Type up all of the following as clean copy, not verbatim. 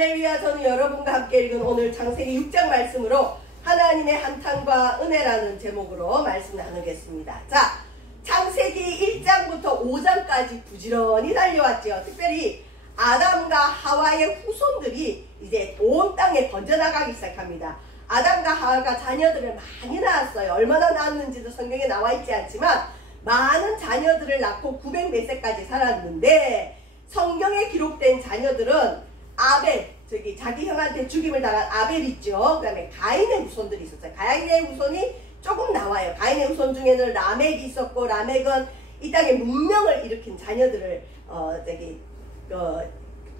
할렐루야. 저는 여러분과 함께 읽은 오늘 창세기 6장 말씀으로 하나님의 한탄과 은혜라는 제목으로 말씀 나누겠습니다. 자, 창세기 1장부터 5장까지 부지런히 달려왔죠. 특별히 아담과 하와의 후손들이 이제 온 땅에 번져나가기 시작합니다. 아담과 하와가 자녀들을 많이 낳았어요. 얼마나 낳았는지도 성경에 나와 있지 않지만 많은 자녀들을 낳고 900몇 세까지 살았는데, 성경에 기록된 자녀들은 아벨, 자기 형한테 죽임을 당한 아벨 있죠. 그 다음에 가인의 후손들이 있었어요. 가인의 후손이 조금 나와요. 가인의 후손 중에는 라멕이 있었고, 라멕은 이 땅에 문명을 일으킨 자녀들을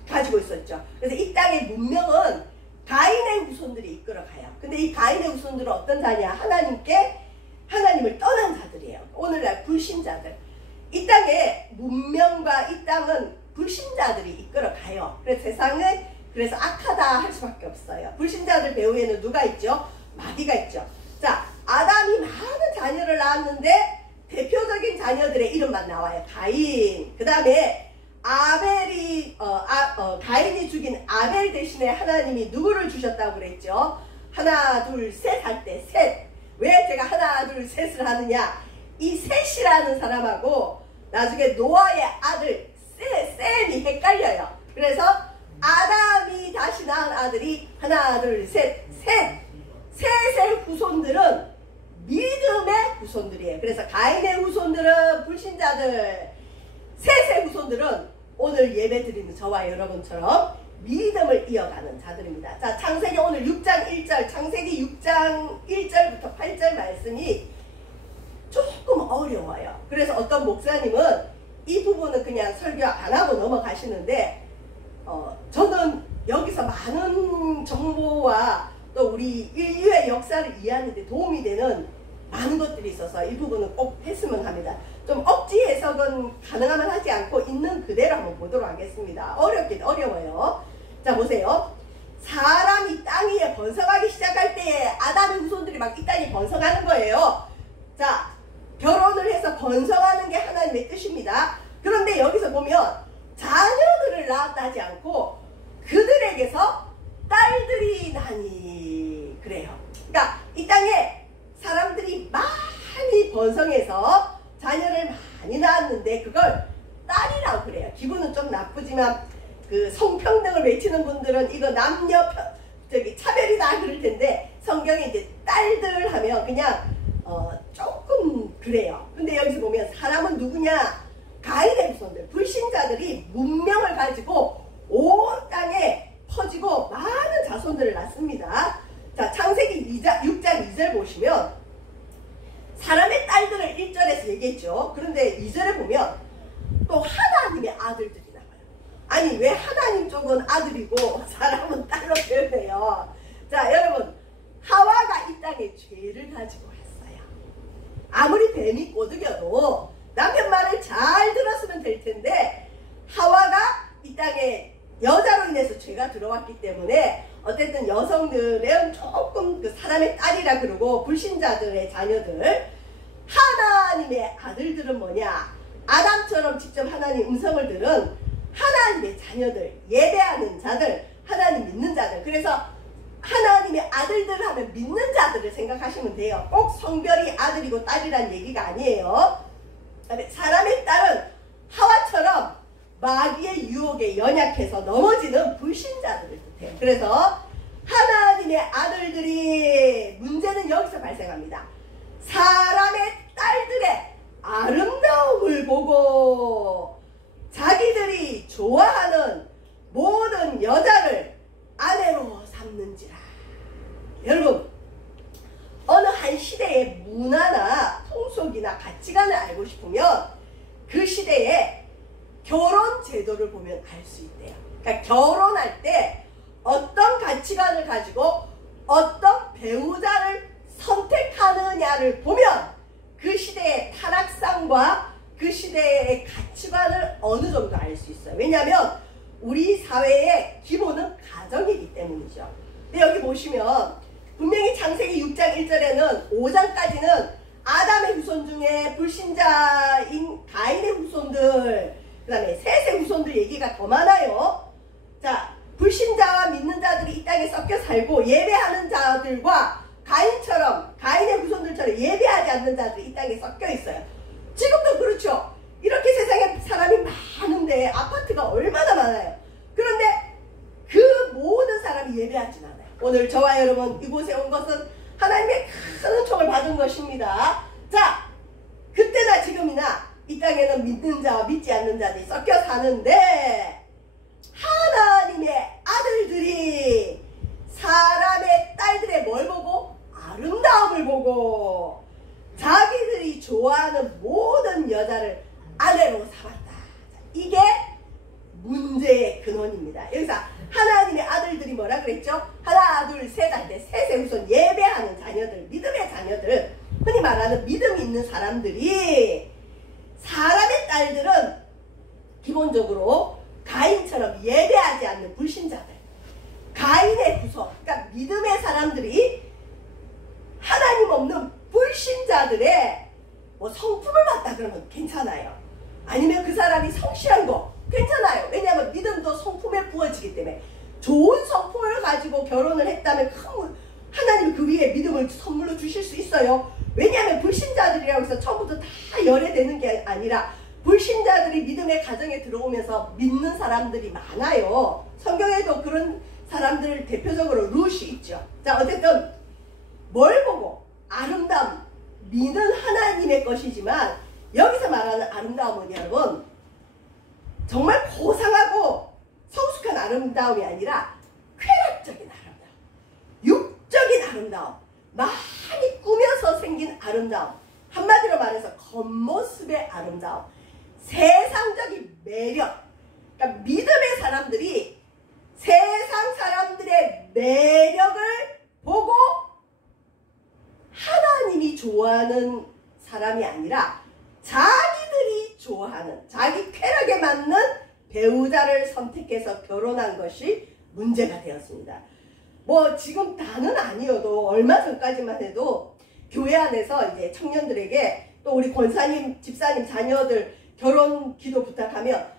가지고 있었죠. 그래서 이 땅의 문명은 가인의 후손들이 이끌어가요. 근데 이 가인의 후손들은 어떤 자냐? 하나님을 떠난 자들이에요. 오늘날 불신자들. 이 땅의 문명과 이 땅은 불신자들이 이끌어가요. 그래서 세상은 그래서 악하다 할 수밖에 없어요. 불신자들 배후에는 누가 있죠? 마귀가 있죠. 자, 아담이 많은 자녀를 낳았는데 대표적인 자녀들의 이름만 나와요. 가인. 그 다음에 가인이 죽인 아벨 대신에 하나님이 누구를 주셨다고 그랬죠? 하나, 둘, 셋 할 때 셋. 왜 제가 하나, 둘, 셋을 하느냐? 이 셋이라는 사람하고 나중에 노아의 아들 셈이 헷갈려요. 그래서 아담이 다시 낳은 아들이 하나, 둘, 셋. 셋의 후손들은 믿음의 후손들이에요. 그래서 가인의 후손들은 불신자들, 셋의 후손들은 오늘 예배 드리는 저와 여러분처럼 믿음을 이어가는 자들입니다. 자, 창세기 오늘 6장 1절, 창세기 6장 1절부터 8절 말씀이 조금 어려워요. 그래서 어떤 목사님은 이 부분은 그냥 설교 안 하고 넘어가시는데, 저는 여기서 많은 정보와 또 우리 인류의 역사를 이해하는 데 도움이 되는 많은 것들이 있어서 이 부분은 꼭 했으면 합니다. 좀 억지 해석은 가능하면 하지 않고 있는 그대로 한번 보도록 하겠습니다. 어려워요. 자, 보세요. 사람이 땅 위에 번성하기 시작할 때에 아담의 후손들이 막 이 땅에 번성하는 거예요. 자, 결혼을 해서 번성하는 게 하나님의 뜻입니다. 그런데 여기서 보면 자녀들을 낳았다 하지 않고 그들에게서 딸들이 나니 그래요. 그러니까 이 땅에 사람들이 많이 번성해서 자녀를 많이 낳았는데 그걸 딸이라고 그래요. 기분은 좀 나쁘지만 그 성평등을 외치는 분들은 이거 남녀 차별이다 그럴 텐데, 성경에 이제 딸들 하면 그냥 조금 그래요. 근데 여기서 보면 사람은 누구냐? 가인의 후손들, 불신자들이 문명을 가지고 온 땅에 퍼지고 많은 자손들을 낳습니다. 자, 창세기 6장 2절 보시면 사람의 딸들을 1절에서 얘기했죠. 그런데 2절에 보면 또 하나님의 아들들이 나와요. 아니, 왜 하나님 쪽은 아들이고 사람은 딸로 표현해요? 자, 여러분, 하와가 이 땅에 죄를 가지고 왔어요. 아무리 뱀이 꼬드겨도 남편 말을 잘 들었으면 될 텐데, 하와가 이 땅에 여자로 인해서 죄가 들어왔기 때문에 어쨌든 여성들은 조금 그 사람의 딸이라 그러고, 불신자들의 자녀들, 하나님의 아들들은 뭐냐? 아담처럼 직접 하나님 음성을 들은 하나님의 자녀들, 예배하는 자들, 하나님 믿는 자들. 그래서 하나님의 아들들 하면 믿는 자들을 생각하시면 돼요. 꼭 성별이 아들이고 딸이란 얘기가 아니에요. 사람의 딸은 하와처럼 마귀의 유혹에 연약해서 넘어지는 불신자들을 뜻해요. 그래서 하나님의 아들들이, 문제는 여기서 발생합니다. 사람의 딸들의 아름다움을 보고 자기들이 좋아하는 모든 여자를 아내로 삼는지라. 여러분, 어느 한 시대의 문화나 풍속이나 가치관을 알고 싶으면 그 시대의 결혼 제도를 보면 알 수 있대요. 그러니까 결혼할 때 어떤 가치관을 가지고 어떤 배우자를 선택하느냐를 보면 그 시대의 타락상과 그 시대의 가치관을 어느 정도 알 수 있어요. 왜냐하면 우리 사회의 기본은 가정이기 때문이죠. 근데 여기 보시면 분명히 창세기 6장 1절에는 5장까지는 아담의 후손 중에 불신자인 가인의 후손들, 그 다음에 셋의 후손들 얘기가 더 많아요. 자, 불신자와 섞여 살고 예배하는 자들과 가인처럼, 가인의 후손들처럼 예배하지 않는 자들이 이 땅에 섞여 있어요. 지금도 그렇죠. 이렇게 세상에 사람이 많은데 아파트가 얼마나 많아요. 그런데 그 모든 사람이 예배하진 않아요. 오늘 저와 여러분 이곳에 온 것은 하나님의 큰 은총을 받은 것입니다. 자, 그때나 지금이나 이 땅에는 믿는 자와 믿지 않는 자들이 섞여 사는데, 하나님의 아들들이 사람의 딸들의 뭘 보고? 아름다움을 보고 자기들이 좋아하는 모든 여자를 아내로 삼았다. 이게 문제의 근원입니다. 여기서 하나님의 아들들이 뭐라 그랬죠? 하나 둘 셋 할 때 셋의 우선 예배하는 자녀들, 믿음의 자녀들, 흔히 말하는 믿음 있는 사람들이, 사람의 딸들은 기본적으로 가인처럼 예배하지 않는 불신자들, 가인의 후손, 그러니까 믿음의 사람들이 하나님 없는 불신자들의 뭐 성품을 받다 그러면 괜찮아요. 아니면 그 사람이 성실한 거 괜찮아요. 왜냐하면 믿음도 성품에 부어지기 때문에. 좋은 성품을 가지고 결혼을 했다면 하나님이 그 위에 믿음을 선물로 주실 수 있어요. 왜냐하면 불신자들이라고 해서 처음부터 다 열애되는 게 아니라 불신자들이 믿음의 가정에 들어오면서 믿는 사람들이 많아요. 성경에도 그런 사람들 대표적으로 룻이 있죠. 자, 어쨌든 뭘 보고? 아름다움, 믿는 하나님의 것이지만 여기서 말하는 아름다움은 여러분 정말 고상하고 성숙한 아름다움이 아니라 쾌락적인 아름다움, 육적인 아름다움, 많이 꾸며서 생긴 아름다움, 한마디로 말해서 겉모습의 아름다움, 세상적인 매력. 그러니까 믿음의 사람들이 세상 사람들의 매력을 보고 하나님이 좋아하는 사람이 아니라 자기들이 좋아하는, 자기 쾌락에 맞는 배우자를 선택해서 결혼한 것이 문제가 되었습니다. 뭐 지금 다는 아니어도 얼마 전까지만 해도 교회 안에서 이제 청년들에게 또 우리 권사님, 집사님 자녀들 결혼 기도 부탁하면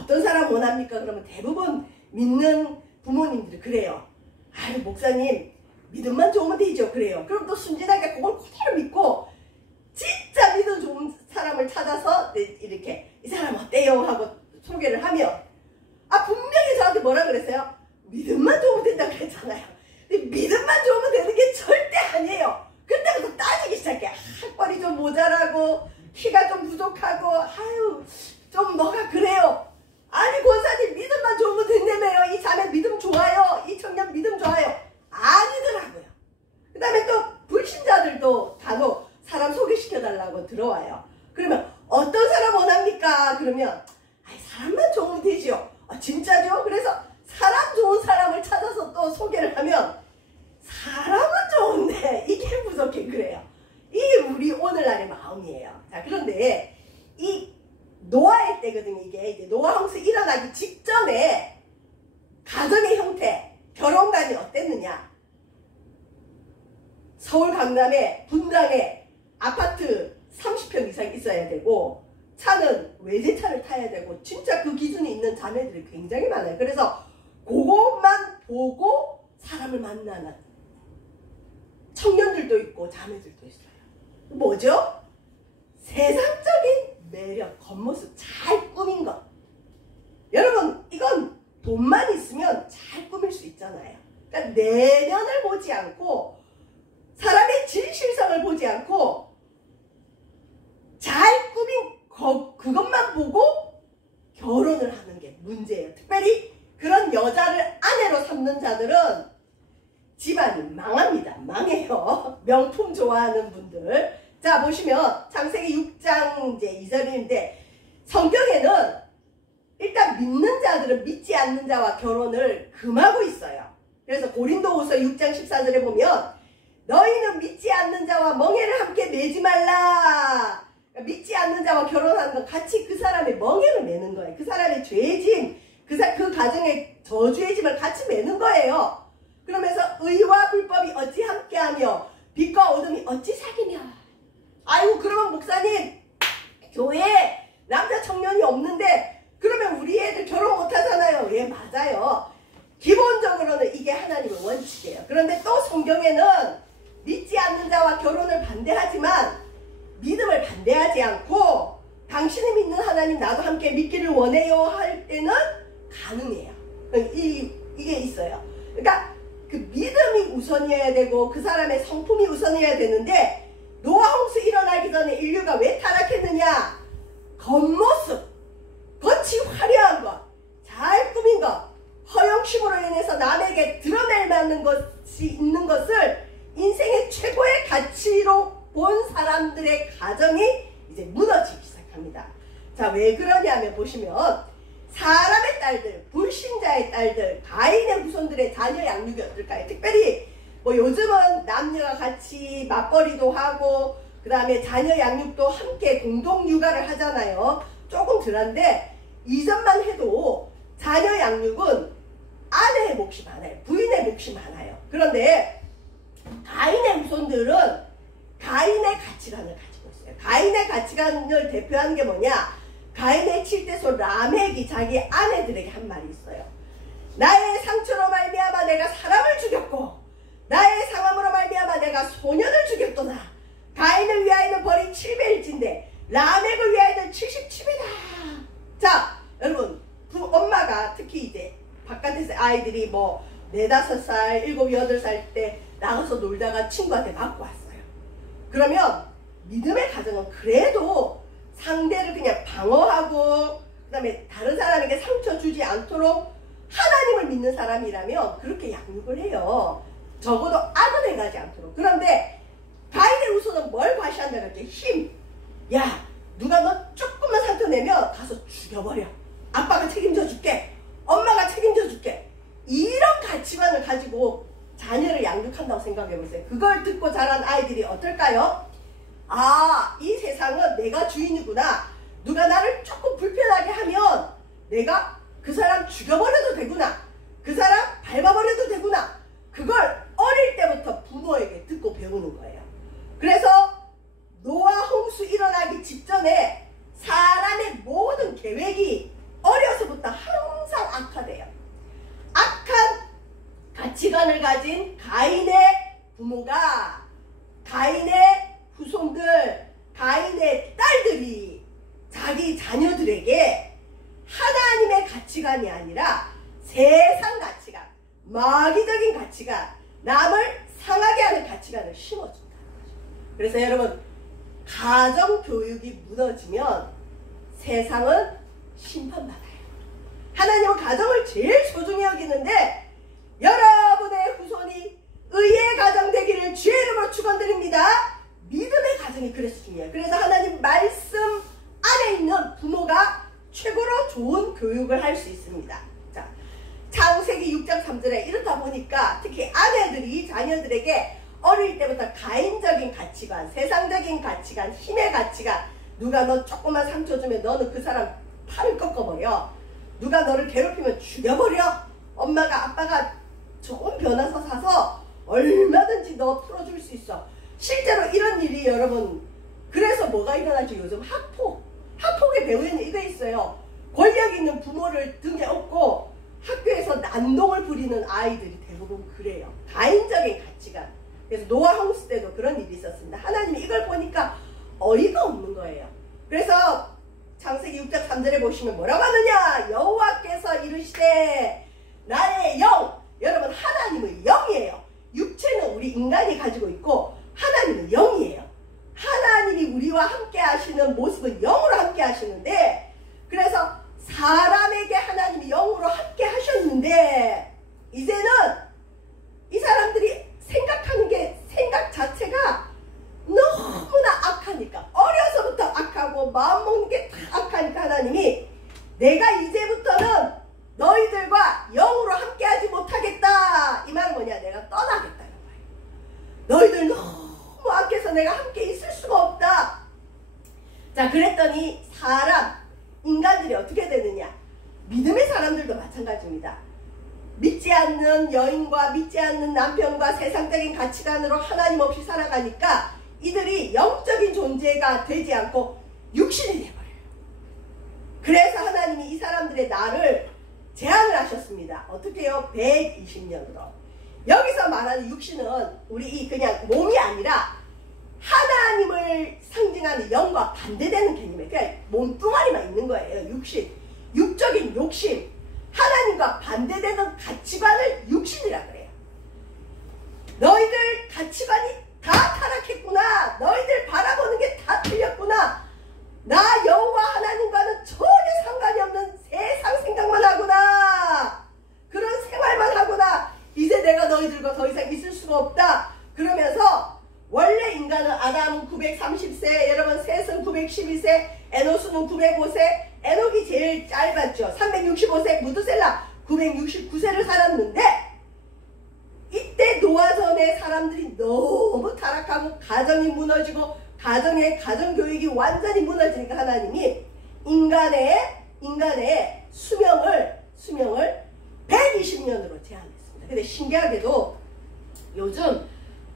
어떤 사람 원합니까? 그러면 대부분 믿는 부모님들이 그래요. 아유 목사님 믿음만 좋으면 되죠. 그래요. 그럼 또 순진하게 그걸 그대로 믿고 진짜 믿음 좋은 사람을 찾아서 이렇게 이 사람 어때요? 하고 소개를 하면 분명히 저한테 뭐라 그랬어요? 믿음만 좋으면 된다고 그랬잖아요. 근데 믿음만 좋으면 되는 게 절대 아니에요. 그때부터 따지기 시작해. 학벌이 좀 모자라고 키가 좀 부족하고 아유 좀 뭐가 그래요. 아니 권사님 믿음만 좋으면 된다며요. 이 자매 믿음 좋아요. 이 청년 믿음 좋아요. 아니더라고요. 그 다음에 또 불신자들도 간혹 사람 소개시켜달라고 들어와요. 그러면 어떤 사람 원합니까? 그러면 사람만 좋으면 되지요. 진짜죠? 그래서 사람 좋은 사람을 찾아서 또 소개를 하면 사람은 좋은데 이게 부족해. 그래요. 이게 우리 오늘날의 마음이에요. 자, 그런데 이 노아의 때거든요. 이게 노아 홍수 일어나기 직전에 가정의 형태, 결혼관이 어땠느냐. 서울 강남에 분당에 아파트 30평 이상 있어야 되고 차는 외제차를 타야 되고 진짜 그 기준이 있는 자매들이 굉장히 많아요. 그래서 그것만 보고 사람을 만나는 청년들도 있고 자매들도 있어요. 뭐죠? 세상적인 매력, 겉모습 잘 꾸민 것. 여러분 이건 돈만 있으면 잘 꾸밀 수 있잖아요. 그러니까 내면을 보지 않고 사람의 진실성을 보지 않고 잘 꾸민 그것만 보고 결혼을 하는 게 문제예요. 특별히 그런 여자를 아내로 삼는 자들은 집안이 망합니다. 망해요. 명품 좋아하는 분들. 자, 보시면 창세기 6장 이제 2절인데 성경에는 일단 믿는 자들은 믿지 않는 자와 결혼을 금하고 있어요. 그래서 고린도후서 6장 14절에 보면 너희는 믿지 않는 자와 멍에를 함께 매지 말라. 믿지 않는 자와 결혼하는 건 같이 그 사람의 멍에를 매는 거예요. 그 사람의 죄짐, 그 가정의 저주의 짐을 같이 매는 거예요. 그러면서 의와 불법이 어찌 함께하며 빛과 어둠이 어찌 사귀며. 아이고 그러면 목사님 교회에 남자 청년이 없는데 그러면 우리 애들 결혼 못하잖아요. 예, 맞아요. 기본적으로는 이 이게 하나님의 원칙이에요. 그런데 또 성경에는 믿지 않는 자와 결혼을 반대하지만 믿음을 반대하지 않고 당신이 믿는 하나님 나도 함께 믿기를 원해요 할 때는 가능해요. 이게 있어요. 그러니까 그 믿음이 우선이어야 되고 그 사람의 성품이 우선이어야 되는데 노아 홍수 일어나기 전에 인류가 왜 타락했느냐? 겉모습, 겉이 화려한 것, 잘 꾸민 것, 허영심으로 인해서 남에게 드러낼 만한 것이 있는 것을 인생의 최고의 가치로 본 사람들의 가정이 이제 무너지기 시작합니다. 자, 왜 그러냐면 보시면 사람의 딸들, 불신자의 딸들, 가인의 후손들의 자녀 양육이 어떨까요? 특별히 뭐 요즘은 남녀가 같이 맞벌이도 하고 그 다음에 자녀 양육도 함께 공동 육아를 하잖아요. 조금 덜한데 이전만 해도 자녀 양육은 아내의 몫이 많아요. 부인의 몫이 많아요. 그런데 가인의 후손들은 가인의 가치관을 가지고 있어요. 가인의 가치관을 대표하는 게 뭐냐? 가인의 7대손 라멕이 자기 아내들에게 한 말이 있어요. 나의 상처로 말미암아 내가 사람을 죽였고 나의 상함으로 말미암아 내가 소년을 죽였도다. 가인을 위하여는 벌이 7배일진데 라멕을 위하여는 77배다. 자, 여러분 엄마가 특히 이제 바깥에서 아이들이 뭐 4, 5살, 7, 8살 때 나가서 놀다가 친구한테 맞고 왔어요. 그러면 믿음의 가정은 그래도 상대를 그냥 방어하고 그 다음에 다른 사람에게 상처 주지 않도록 하나님을 믿는 사람이라면 그렇게 양육을 해요. 적어도 악을 행하지 않도록. 그런데 가인의 후손은 뭘 과시한다고 할게? 힘. 야, 누가 너 조금만 상처 내면 가서 죽여버려. 아빠가 책임져 줄게. 엄마가 책임져 줄게. 이런 가치관을 가지고 자녀를 양육한다고 생각해 보세요. 그걸 듣고 자란 아이들이 어떨까요? 아, 이 세상은 내가 주인이구나. 누가 나를 조금 불편하게 하면 내가 그 사람 죽여버려도 되구나. 그 사람 밟아버려도 되구나. 그걸 어릴 때부터 부모에게 듣고 배우는 거예요. 그래서 노아 홍수 일어나기 직전에 사람의 모든 계획이 어려서부터 항상 악화돼요. 악한 가치관을 가진 가인의 부모가 가인의 후손들, 가인의 딸들이 자기 자녀들에게 하나님의 가치관이 아니라 세상 가치관, 마귀적인 가치관, 남을 상하게 하는 가치관을 심어준다는 거죠. 그래서 여러분, 가정교육이 무너지면 세상은 심판받아요. 하나님은 가정을 제일 소중히 여기는데 여러분의 후손이 의의 가정 되기를 주의 이름으로 축원드립니다. 믿음의 가정이 그래서 중요해요. 그래서 하나님 말씀 안에 있는 부모가 최고로 좋은 교육을 할 수 있습니다. 자, 창세기 6장 3절에 이렇다 보니까 특히 아내들이 자녀들에게 어릴 때부터 가인적인 가치관, 세상적인 가치관, 힘의 가치관, 누가 너 조금만 상처 주면 너는 그 사람 팔을 꺾어버려. 누가 너를 괴롭히면 죽여버려. 엄마가 아빠가 좋은 변호사 사서 얼마든지 너 풀어줄 수 있어. 실제로 이런 일이 여러분, 그래서 뭐가 일어나지? 요즘 학폭의 배후에는 이거 있어요. 권력 있는 부모를 등에 업고 학교에서 난동을 부리는 아이들이 대부분 그래요. 가인적인 가치관. 그래서 노아 홍수 때도 그런 일이 있었습니다. 하나님이 이걸 보니까 어이가 없는 거예요. 그래서 창세기 6장 3절에 보시면 뭐라고 하느냐? 여호와께서 이르시되 나의 영. 여러분, 하나님은 영이에요. 육체는 우리 인간이 가지고 있고 하나님은 영이에요. 하나님이 우리와 함께 하시는 모습은 영으로 함께 하시는데, 그래서 사람에게 하나님이 영으로 함께 하셨는데 이제는 이 사람들이 생각하는 게 생각 자체가 너무나 악하니까, 어려서부터 악하고 마음먹는 게 다 악하니까 하나님이 내가 이제부터는 너희들과 영으로 함께하지 못하겠다. 이 말은 뭐냐? 내가 떠나겠다는 거예요. 너희들 너무 악해서 내가 함께 있을 수가 없다. 자, 그랬더니 인간들이 어떻게 되느냐? 믿음의 사람들도 마찬가지입니다. 믿지 않는 여인과 믿지 않는 남편과 세상적인 가치관으로 하나님 없이 살아가니까 이들이 영적인 존재가 되지 않고 육신이 돼버려요. 그래서 하나님이 이 사람들의 날을 제한을 하셨습니다. 어떻게 해요? 120년으로. 여기서 말하는 육신은 우리 이 그냥 몸이 아니라 하나님을 상징하는 영과 반대되는 개념이에요. 그냥 몸뚱아리만 있는 거예요. 육신. 육적인 욕심. 하나님과 반대되는 가치관을 육신이라 그래요. 너희들 가치관이 다 타락했구나. 너희들 바라보는 게 다 틀렸구나. 나 여호와 하나님과는 전혀 상관이 없는 세상 생각만 하구나. 그런 생활만 하구나. 이제 내가 너희들과 더 이상 있을 수가 없다. 그러면서 원래 인간은 아담은 930세, 여러분 셋은 912세, 에노스는 905세, 에녹이 제일 짧았죠. 365세, 무드셀라 969세를 살았는데 이때 노아전에 사람들이 너무 타락하고 가정이 무너지고 가정교육이 완전히 무너지니까 하나님이 인간의 수명을 120년으로 제한했습니다. 근데 신기하게도 요즘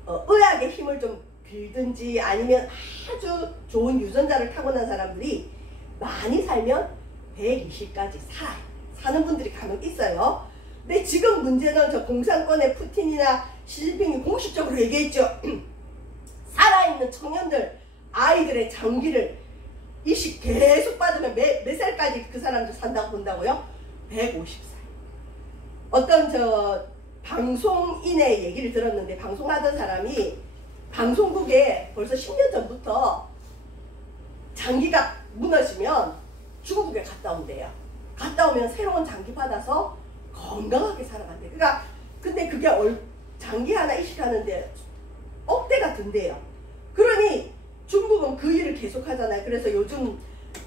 의학의 힘을 좀 빌든지 아니면 아주 좋은 유전자를 타고난 사람들이 많이 살면 120까지 사는 분들이 간혹 있어요. 근데 지금 문제는 저 공산권의 푸틴이나 시진핑이 공식적으로 얘기했죠. 살아있는 청년들, 아이들의 장기를 이식 계속 받으면 몇 살까지 그 사람들 산다고 본다고요? 150살. 어떤 저 방송인의 얘기를 들었는데 방송하던 사람이 방송국에 벌써 10년 전부터 장기가 무너지면 중국에 갔다 온대요. 갔다 오면 새로운 장기 받아서 건강하게 살아간대요. 그러니까 근데 그게 장기 하나 이식하는데 억대가 든대요. 그러니 중국은 그 일을 계속 하잖아요. 그래서 요즘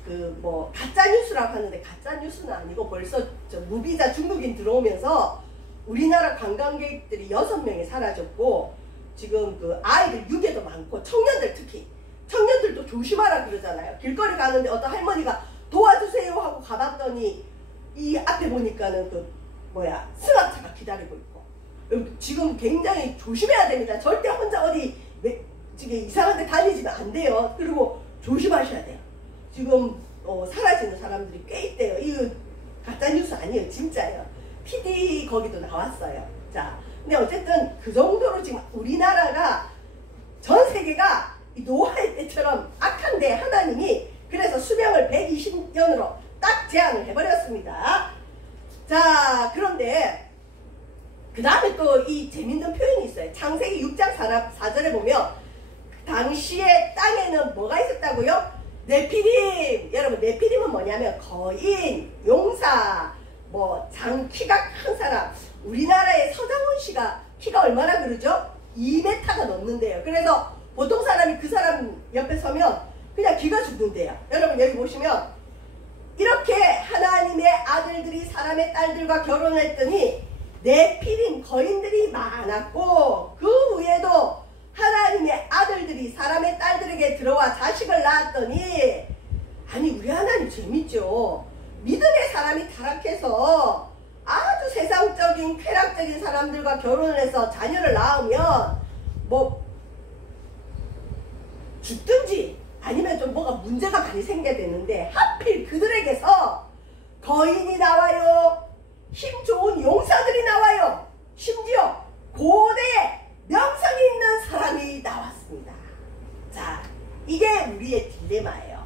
그 뭐 가짜 뉴스라고 하는데 가짜 뉴스는 아니고 벌써 저 무비자 중국인 들어오면서 우리나라 관광객들이 6명이 사라졌고 지금 그 아이들 유괴도 많고 청년들 특히 청년들도 조심하라 그러잖아요. 길거리 가는데 어떤 할머니가 도와주세요 하고 가봤더니 이 앞에 보니까는 그 승합차가 기다리고 있고 지금 굉장히 조심해야 됩니다. 절대 혼자 어디 지금 이상한 데 다니지면 안 돼요. 그리고 조심하셔야 돼요. 지금 사라지는 사람들이 꽤 있대요. 이거 가짜뉴스 아니에요. 진짜예요. PD 거기도 나왔어요. 자, 근데 어쨌든 그 정도로 지금 우리나라가 전 세계가 노아의 때처럼 악한데 하나님이 그래서 수명을 120년으로 딱 제한을 해버렸습니다. 자, 그런데 그 다음에 또 이 재밌는 표현이 있어요. 창세기 6장 4절에 보면 당시에 땅에는 뭐가 있었다고요? 네피림. 여러분 네피림은 뭐냐면 거인, 용사, 키가 큰 사람. 우리나라의 서장훈 씨가 키가 얼마나 그러죠? 2m가 넘는데요. 그래서 보통 사람이 그 사람 옆에 서면 그냥 기가 죽는데요. 여러분 여기 보시면 이렇게 하나님의 아들들이 사람의 딸들과 결혼했더니 네피림 거인들이 많았고 그 후에도 하나님의 아들들이 사람의 딸들에게 들어와 자식을 낳았더니 아니 우리 하나님 재밌죠. 믿음의 사람이 타락해서 아주 세상적인 쾌락적인 사람들과 결혼을 해서 자녀를 낳으면 죽든지 아니면 좀 뭐가 문제가 많이 생겨야 되는데 하필 그들에게서 거인이 나와요. 힘 좋은 용사들이 나와요. 심지어 고대에 명성이 있는 사람이 나왔습니다. 자, 이게 우리의 딜레마예요.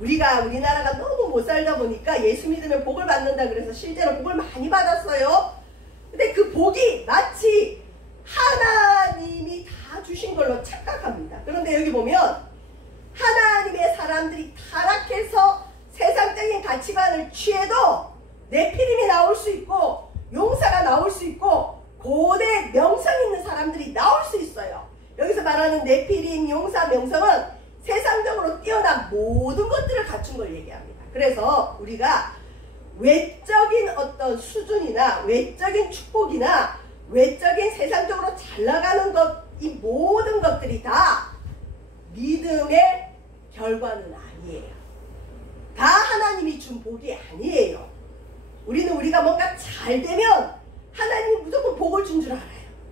우리나라가 너무 못 살다 보니까 예수 믿으면 복을 받는다 그래서 실제로 복을 많이 받았어요. 근데 그 복이 마치 하나님이 다 주신 걸로 착각합니다. 그런데 여기 보면 하나님의 사람들이 타락해서 세상적인 가치관을 취해도 네피림이 나올 수 있고 용사가 나올 수 있고 고대 명성 있는 사람들이 나올 수 있어요. 여기서 말하는 네피림, 용사, 명성은 세상적으로 뛰어난 모든 것들을 갖춘 걸 얘기합니다. 그래서 우리가 외적인 어떤 수준이나 외적인 축복이나 외적인 세상적으로 잘 나가는 것, 이 모든 것들이 다 믿음의 결과는 아니에요. 다 하나님이 준 복이 아니에요. 우리가 뭔가 잘 되면 하나님이 무조건 복을 준 줄 알아요.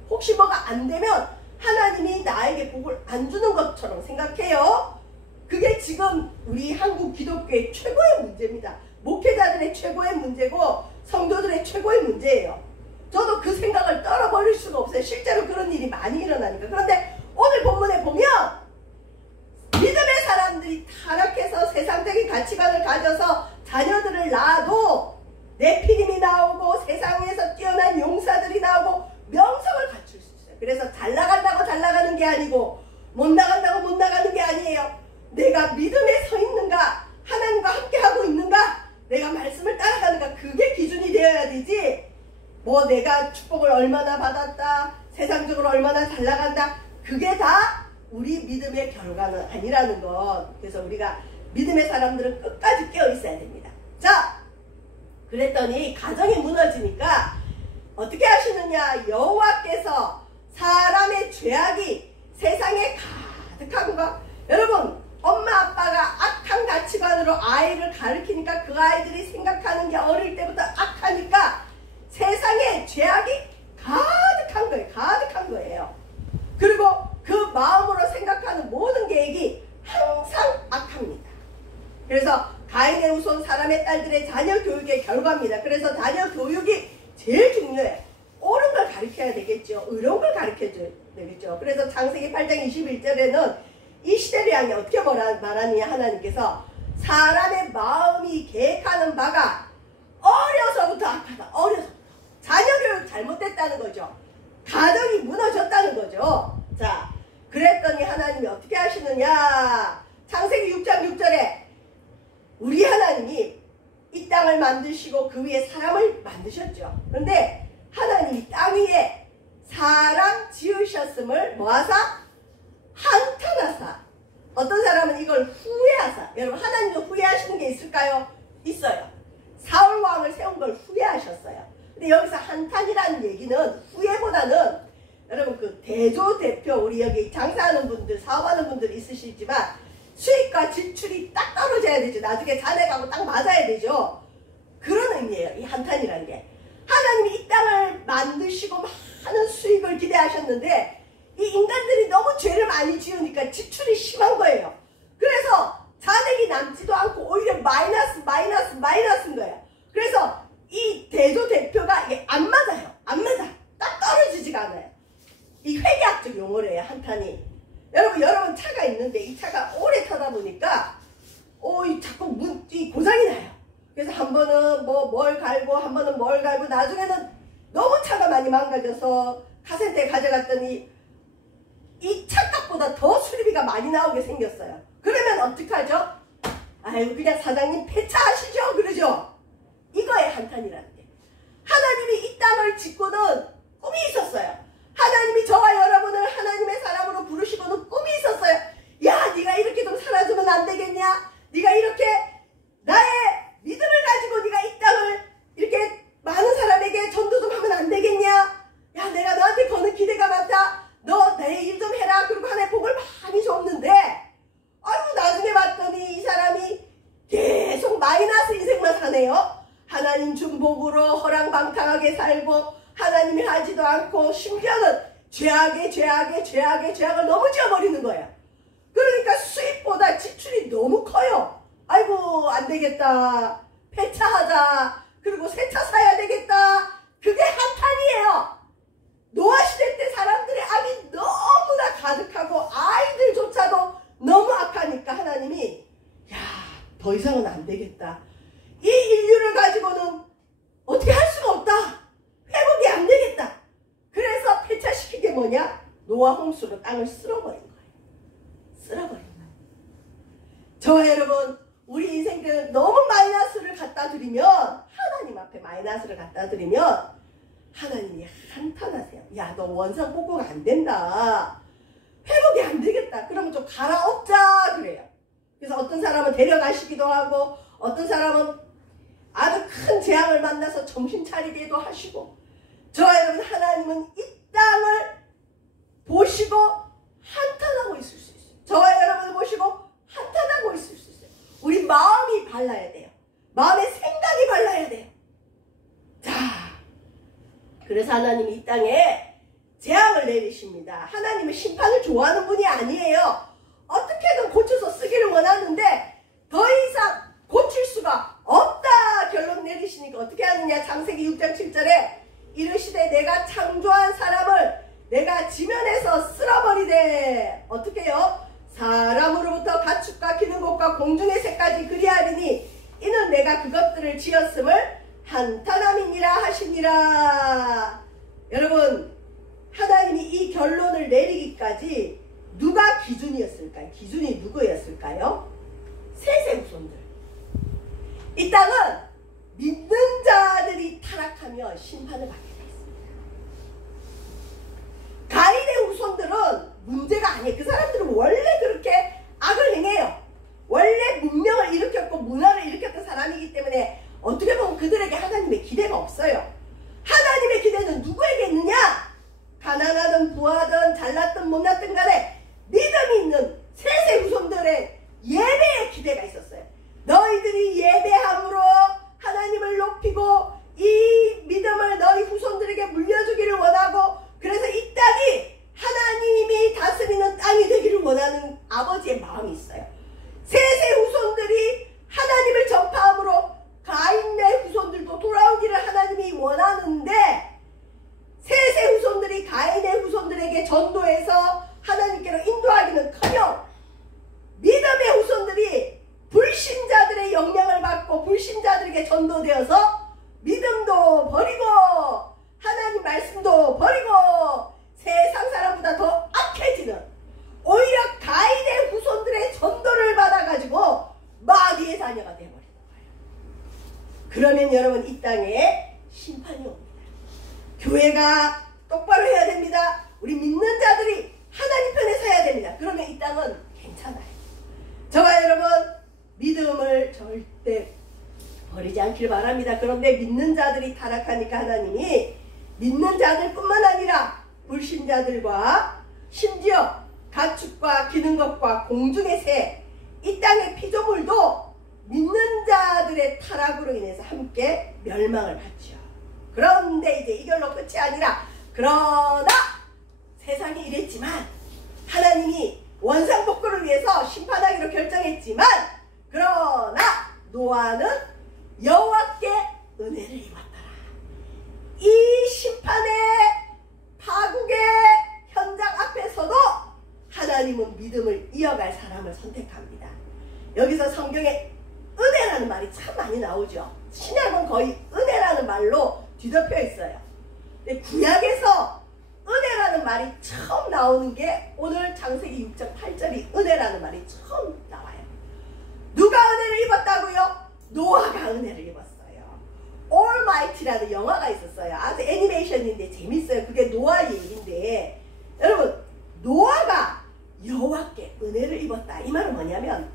혹시 뭐가 안 되면 하나님이 나에게 복을 안 주는 것처럼 생각해요. 그게 지금 우리 한국 기독교의 최고의 문제입니다. 목회자들의 최고의 문제고 성도들의 최고의 문제예요. 저도 그 생각을 떨어버릴 수가 없어요. 실제로 그런 일이 많이 일어나니까. 그런데 오늘 본문에 보면 믿음의 사람들이 타락해서 세상적인 가치관을 가져서 자녀들을 낳아도 네피림이 나오고 세상에서 뛰어난 용사들이 나오고 명성을 갖출 수 있어요. 그래서 잘 나간다고 잘 나가는 게 아니고 못 나간다고 못 나가는 게 아니에요. 내가 믿음에 서 있는가, 하나님과 함께하고 있는가, 내가 말씀을 따라가는가, 그게 기준이 되어야 되지, 뭐 내가 축복을 얼마나 받았다, 세상적으로 얼마나 잘 나간다, 그게 다 우리 믿음의 결과는 아니라는 것. 그래서 우리가 믿음의 사람들은 끝까지 깨어 있어야 됩니다. 자, 그랬더니 가정이 무너지니까 어떻게 하시느냐. 여호와께서 사람의 죄악이 세상에 가득하고가, 여러분 엄마 아빠가 악한 가치관으로 아이를 가르치니까 그 아이들이 생각하는 게 어릴 때부터 악하니까 세상에 죄악이 가득한 거예요. 가득한 거예요. 그리고 그 마음으로 생각하는 모든 계획이 항상 악합니다. 그래서 가인의 후손 사람의 딸들의 자녀 교육의 결과입니다. 그래서 자녀 교육이 제일 중요해요. 옳은 걸 가르쳐야 되겠죠. 의로운 걸 가르쳐줘야 되겠죠. 그래서 창세기 8장 21절에는 이 시대를 향해 어떻게 말하느냐. 하나님께서 사람의 마음이 계획하는 바가 어려서부터 악하다. 어려서부터. 자녀 교육 잘못됐다는 거죠. 가정이 무너졌다는 거죠. 자, 그랬더니 하나님이 어떻게 하시느냐. 창세기 6장 6절에 우리 하나님이 이 땅을 만드시고 그 위에 사람을 만드셨죠. 그런데 하나님이 땅 위에 사람 지으셨음을 뭐하사? 한탄하사. 어떤 사람은 이걸 후회하사. 여러분 하나님도 후회하시는 게 있을까요? 있어요. 사울 왕을 세운 걸 후회하셨어요. 근데 여기서 한탄이라는 얘기는 후회보다는, 여러분 그 대조대표, 우리 여기 장사하는 분들, 사업하는 분들 있으시지만 수익과 지출이 딱 떨어져야 되죠. 나중에 자네가고 딱 맞아야 되죠. 그런 의미예요. 이 한탄이라는 게. 하나님이 이 땅을 만드시고 많은 수익을 기대하셨는데 이 인간들이 너무 죄를 많이 지으니까 지출이 심한 거예요. 그래서 잔액이 남지도 않고 오히려 마이너스인 거예요. 그래서 이 대조대표가 이게 안 맞아요. 안 맞아. 딱 떨어지지가 않아요. 이 회계학적 용어래요. 한탄이. 여러분 차가 있는데 이 차가 오래 타다 보니까 자꾸 이 고장이 나요. 그래서 한 번은 뭘 갈고 한 번은 뭘 갈고 나중에는 너무 차가 많이 망가져서 카센터에 가져갔더니 이 차값보다 더 수리비가 많이 나오게 생겼어요. 그러면 어떡하죠? 아이고 그냥 사장님 폐차하시죠. 그러죠. 이거에 한탄이라는 게. 하나님이 이 땅을 짓고는 꿈이 있었어요. 하나님이 저와 여러분을 하나님의 사람으로 부르시고는 꿈이 있었어요. 야, 네가 이렇게 좀 살아주면 안 되겠냐? 네가 이렇게 나의 믿음을 가지고 네가 이 땅을 이렇게 많은 사람에게 전도 좀 하면 안 되겠냐? 야, 내가 너한테 거는 기대가 많다. 너 내 일 좀 해라. 그리고 하나의 복을 많이 줬는데, 아유 나중에 봤더니 이 사람이 계속 마이너스 인생만 사네요. 하나님 준 복으로 허랑방탕하게 살고 하나님이 하지도 않고 심지어는 죄악을 너무 지어버리는 거예요. 그러니까 수입보다 지출이 너무 커요. 아이고 안 되겠다. 폐차하자. 그리고 새 차 사야 되겠다. 그게 한탄이에요. 노아시대 때 사람들의 악이 너무나 가득하고 아이들조차도 너무 악하니까 하나님이 더 이상은 안 되겠다. 이 인류를 가지고는 어떻게 할 수가 없다. 회복이 안 되겠다. 그래서 폐차시킨 게 뭐냐? 노아 홍수로 땅을 쓸어버린 거예요. 쓸어버린 거예요. 저와 여러분, 우리 인생들 너무 마이너스를 갖다 드리면, 하나님 앞에 마이너스를 갖다 드리면 하나님이 한탄하세요. 야, 너 원상 복구가 안 된다. 회복이 안 되겠다. 그러면 좀 갈아엎자 그래요. 그래서 어떤 사람은 데려가시기도 하고 어떤 사람은 아주 큰 재앙을 만나서 정신 차리게도 하시고, 저와 여러분 하나님은 이 땅을 보시고 한탄하고 있을 수 있어요. 저와 여러분을 보시고 한탄하고 있을 수 있어요. 우리 마음이 발라야 돼요. 마음의 생각이 발라야 돼요. 자, 그래서 하나님이 이 땅에 재앙을 내리십니다. 하나님은 심판을 좋아하는 분이 아니에요. 어떻게든 고쳐서 쓰기를 원하는데 더 이상 고칠 수가 없다 결론 내리시니까 어떻게 하느냐. 창세기 6장 7절에 이르시되 내가 창조한 사람을 내가 지면에서 쓸어버리되 어떻게 해요? 사람으로부터 가축과 기는 것과 공중의 새까지 그리하리니 이는 내가 그것들을 지었음을 한탄함이니라 하시니라. 여러분, 하나님이 이 결론을 내리기까지 누가 기준이었을까요? 기준이 누구였을까요? 셋의 후손들. 이 땅은 믿는 자들이 타락하며 심판을 받게 되어 있습니다. 가인의 후손들은 문제가 아니에요. 그 사람들은 원래 그렇게 악을 행해요. 원래 문명을 일으켰고 문화를 일으켰던 사람이기 때문에 어떻게 보면 그들에게 하나님의 기대가 없어요. 하나님의 기대는 누구에게 있느냐? 가난하든 부하든 잘났든 못났든 간에 믿음이 있는 셋의 후손들의 예배의 기대가 있었어요. 너희들이 예배함으로 하나님을 높이고 이 믿음을 너희 후손들에게 물려주기를 원하고, 그래서 이 땅이 하나님이 다스리는 땅이 되기를 원하는 아버지의 마음이 있어요. 셋의 후손들이 하나님을 전파함으로 가인의 후손들도 돌아오기를 하나님이 원하는데, 셋의 후손들이 가인의 후손들에게 전도해서 하나님께로 인도하기는커녕 믿음의 후손들이 불신자들의 영향을 받고 불신자들에게 전도되어서 믿음도 버리고 하나님 말씀도 버리고 세상 사람보다 더 악해지는, 오히려 가인의 후손들의 전도를 받아가지고 마귀의 자녀가 되어버리는 거예요. 그러면 여러분, 이 땅에 심판이 옵니다. 교회가 똑바로 해야 됩니다. 우리 믿는 자들이 하나님 편에 서야 됩니다. 그러면 이 땅은 괜찮아요. 저와 여러분, 믿음을 절대 버리지 않길 바랍니다. 그런데 믿는 자들이 타락하니까 하나님이 믿는 자들뿐만 아니라 불신자들과 심지어 가축과 기는 것과 공중의 새, 이 땅의 피조물도 믿는 자들의 타락으로 인해서 함께 멸망을 받죠. 그런데 이제 이걸로 끝이 아니라, 그러나 세상이 이랬지만 하나님이 원상복구를 위해서 심판하기로 결정했지만, 그러나 노아는 여호와께 은혜를 입었더라. 이 심판의 파국의 현장 앞에서도 하나님은 믿음을 이어갈 사람을 선택합니다. 여기서 성경에 은혜라는 말이 참 많이 나오죠. 신약은 거의 은혜라는 말로 뒤덮여 있어요. 근데 구약에서 은혜라는 말이 처음 나오는 게 오늘 창세기 6장 8절이 은혜라는 말이 처음 나와요. 누가 은혜를 입었다고요? 노아가 은혜를 입었어요. Almighty라는 영화가 있었어요. 아주 애니메이션인데 재밌어요. 그게 노아의 얘기인데, 여러분, 노아가 여호와께 은혜를 입었다. 이 말은 뭐냐면,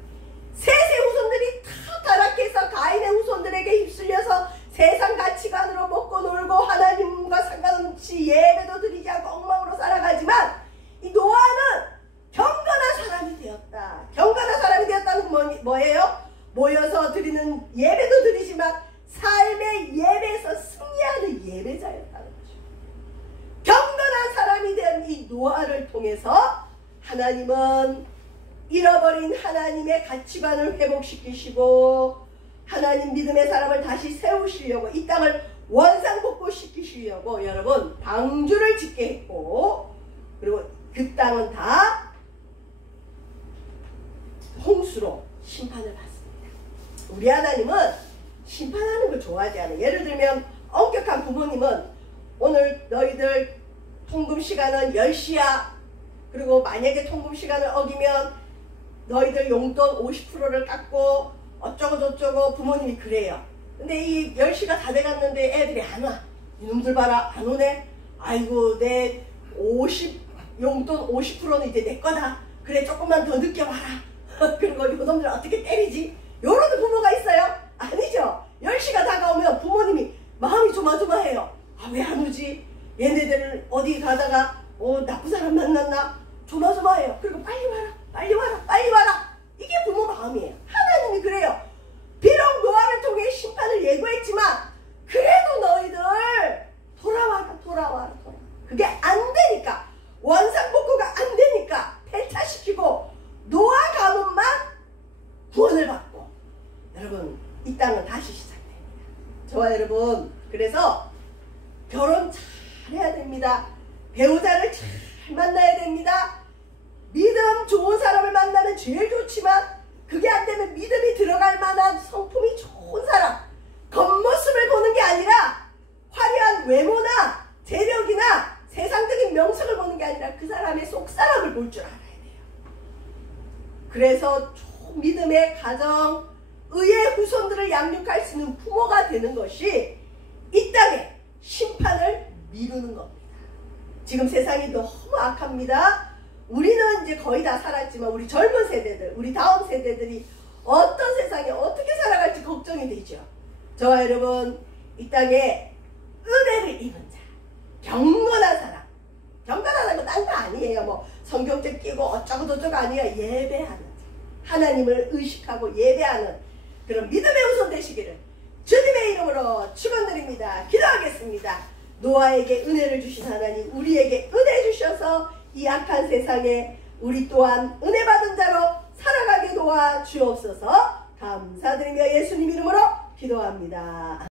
셋의 후손들이 다 타락해서 가인의 후손들에게 휩쓸려서 세상 가치관으로 먹고 놀고 하나님과 상관없이 예배도 드리지 않고 엉망으로 살아가지만, 이 노아는 경건한 사람이 되었다. 경건한 사람이 되었다는 건 뭐예요? 모여서 드리는 예배도 드리지만 삶의 예배에서 승리하는 예배자였다는 거죠. 경건한 사람이 된 이 노아를 통해서 하나님은 잃어버린 하나님의 가치관을 회복시키시고 하나님 믿음의 사람을 다시 세우시려고, 이 땅을 원상복구시키시려고 여러분 방주를 짓게 했고, 그리고 그 땅은 다 홍수로 심판을 받습니다. 우리 하나님은 심판하는 걸 좋아하지 않아요. 예를 들면 엄격한 부모님은 오늘 너희들 통금 시간은 10시야. 그리고 만약에 통금 시간을 어기면 너희들 용돈 50%를 깎고 어쩌고 저쩌고 부모님이 그래요. 근데 이 10시가 다 돼갔는데 애들이 안 와. 이놈들 봐라, 안 오네. 아이고, 내 용돈 50%는 이제 내 거다. 그래, 조금만 더 늦게 와라. 그리고 이놈들 어떻게 때리지? 요런 부모가 있어요? 아니죠. 10시가 다가오면 부모님이 마음이 조마조마해요. 아, 왜 안 오지? 얘네들 어디 가다가 나쁜 사람 만났나? 조마조마해요. 그리고 빨리 와라, 빨리 와라, 빨리 와라. 이게 부모 마음이에요. 하나님이 그래요. 비록 노아를 통해 심판을 예고했지만 그래도 너희들 돌아와라, 돌아와라, 돌아와라. 그게 안 되니까, 원상복구가 안 되니까 폐차시키고 노아 가문만 구원을 받고, 여러분 이 땅은 다시 시작됩니다. 배우자를 잘 만나야 됩니다. 믿음 좋은 사람을 만나면 제일 좋지만 그게 안 되면 믿음이 들어갈 만한 성품이 좋은 사람, 겉모습을 보는 게 아니라 화려한 외모나 재력이나 세상적인 명성을 보는 게 아니라 그 사람의 속사람을 볼 줄 알아야 돼요. 그래서 믿음의 가정, 의의 후손들을 양육할 수 있는 부모가 되는 것이 이 땅에 심판을 미루는 겁니다. 지금 세상이 너무 악합니다. 우리는 이제 거의 다 살았지만 우리 젊은 세대들, 우리 다음 세대들이 어떤 세상에 어떻게 살아갈지 걱정이 되죠. 저와 여러분, 이 땅에 은혜를 입은 자, 경건한 사람, 경건하다는 건 딴 거 아니에요. 뭐 성경책 끼고 어쩌고 저쩌고 아니에요. 예배하는 자, 하나님을 의식하고 예배하는 그런 믿음의 우선 되시기를 주님의 이름으로 축원드립니다. 기도하겠습니다. 노아에게 은혜를 주신 하나님, 우리에게 은혜 주셔서 이 악한 세상에 우리 또한 은혜 받은 자로 살아가게 도와 주옵소서. 감사드리며 예수님 이름으로 기도합니다.